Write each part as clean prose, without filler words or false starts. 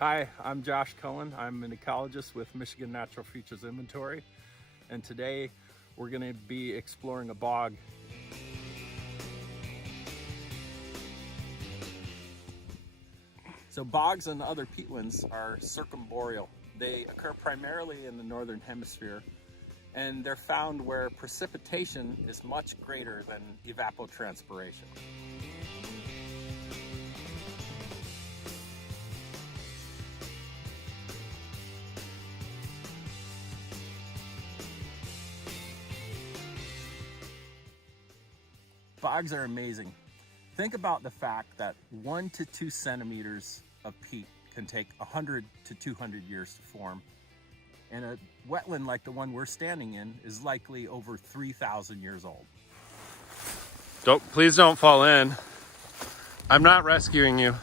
Hi, I'm Josh Cohen. I'm an ecologist with Michigan Natural Features Inventory, and today we're going to be exploring a bog. So bogs and other peatlands are circumboreal. They occur primarily in the northern hemisphere, and they're found where precipitation is much greater than evapotranspiration. Bogs are amazing. Think about the fact that 1 to 2 centimeters of peat can take 100 to 200 years to form. And a wetland like the one we're standing in is likely over 3,000 years old. Please don't fall in. I'm not rescuing you.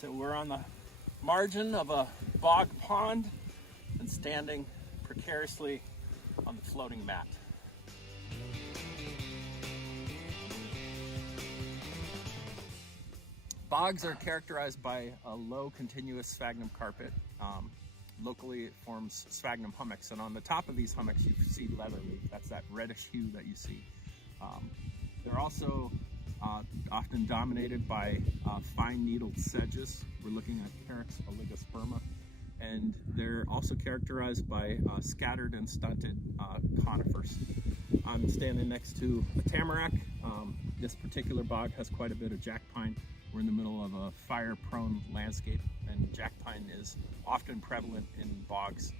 So we're on the margin of a bog pond and standing precariously on the floating mat. Bogs are characterized by a low continuous sphagnum carpet. Locally it forms sphagnum hummocks, and on the top of these hummocks you see leatherleaf. That's that reddish hue that you see. They're also often dominated by fine needled sedges. We're looking at Carex oligosperma, and they're also characterized by scattered and stunted conifers. I'm standing next to a tamarack. This particular bog has quite a bit of jack pine. We're in the middle of a fire-prone landscape, and jack pine is often prevalent in bogs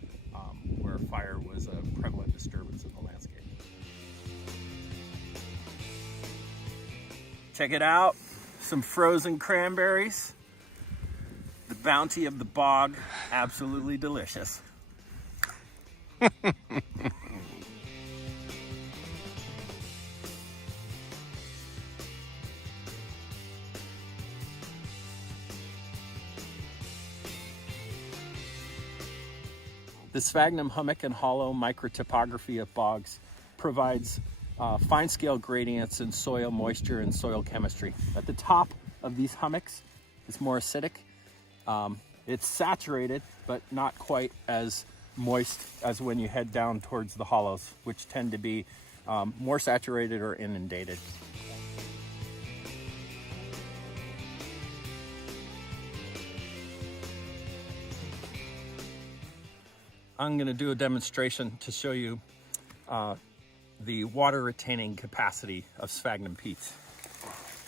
where fire was a prevalent disturbance in the landscape. Check it out, some frozen cranberries. The bounty of the bog, absolutely delicious. The sphagnum hummock and hollow microtopography of bogs provides fine scale gradients in soil moisture and soil chemistry. At the top of these hummocks, it's more acidic. It's saturated, but not quite as moist as when you head down towards the hollows, which tend to be more saturated or inundated. I'm going to do a demonstration to show you the water retaining capacity of sphagnum peats.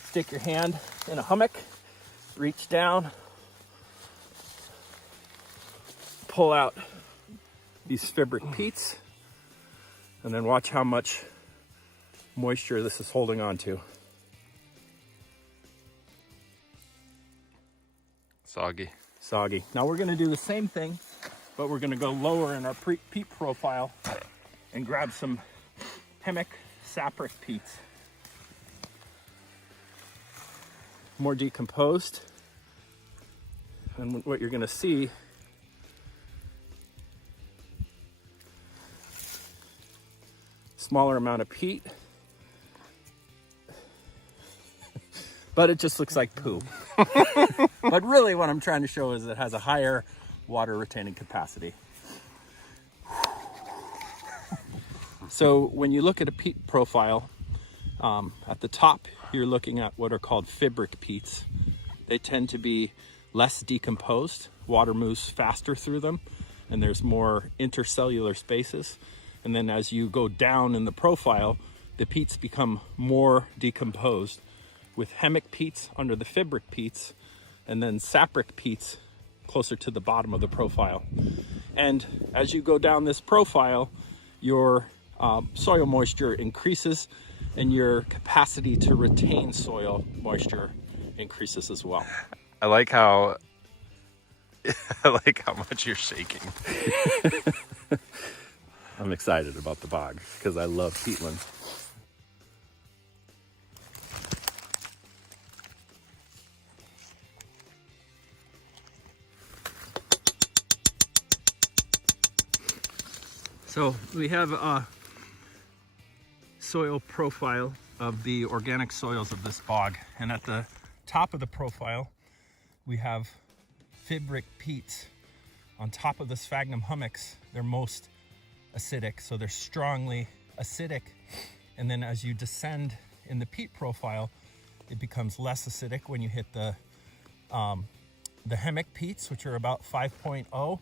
Stick your hand in a hummock, reach down, pull out these fibric peats, and then watch how much moisture this is holding on to. Soggy. Now we're going to do the same thing, but we're going to go lower in our peat profile and grab some hammock sapric peats. More decomposed. And what you're going to see smaller amount of peat, but it just looks like poo. But really what I'm trying to show is it has a higher water retaining capacity. So when you look at a peat profile, at the top you're looking at what are called fibric peats. They tend to be less decomposed. Water moves faster through them, and there's more intercellular spaces. And then as you go down in the profile, the peats become more decomposed, with hammock peats under the fibric peats, and then sapric peats closer to the bottom of the profile. And as you go down this profile, your soil moisture increases, and your capacity to retain soil moisture increases as well. I like how much you're shaking. I'm excited about the bog because I love peatlands. So we have a soil profile of the organic soils of this bog, and at the top of the profile we have fibric peats on top of the sphagnum hummocks. They're most acidic, so they're strongly acidic. And then as you descend in the peat profile, it becomes less acidic when you hit the hammock peats, which are about 5.0.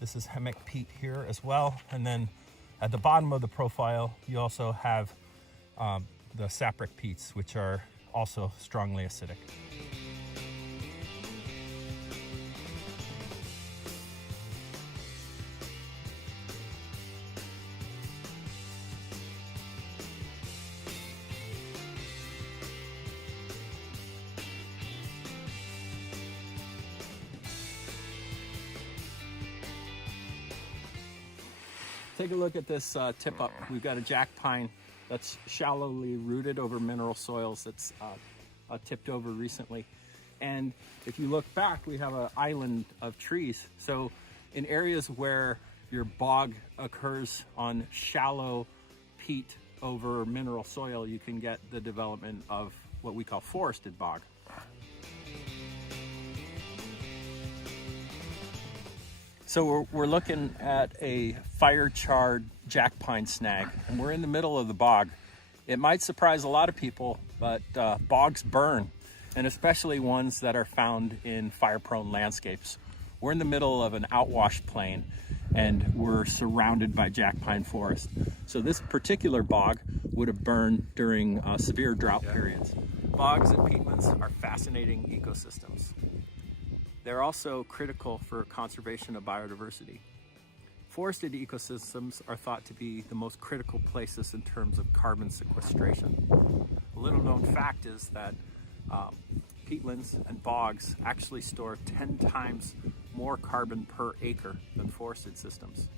This is hammock peat here as well. And then at the bottom of the profile, you also have the sapric peats, which are also strongly acidic. Take a look at this tip up. We've got a jack pine that's shallowly rooted over mineral soils that's tipped over recently. And if you look back, we have an island of trees. So in areas where your bog occurs on shallow peat over mineral soil, you can get the development of what we call forested bog. So we're looking at a fire-charred jack pine snag, and we're in the middle of the bog. It might surprise a lot of people, but bogs burn, and especially ones that are found in fire-prone landscapes. We're in the middle of an outwash plain, and we're surrounded by jack pine forest. So this particular bog would have burned during severe drought periods. Bogs and peatlands are fascinating ecosystems. They're also critical for conservation of biodiversity. Forested ecosystems are thought to be the most critical places in terms of carbon sequestration. A little known fact is that peatlands and bogs actually store 10 times more carbon per acre than forested systems.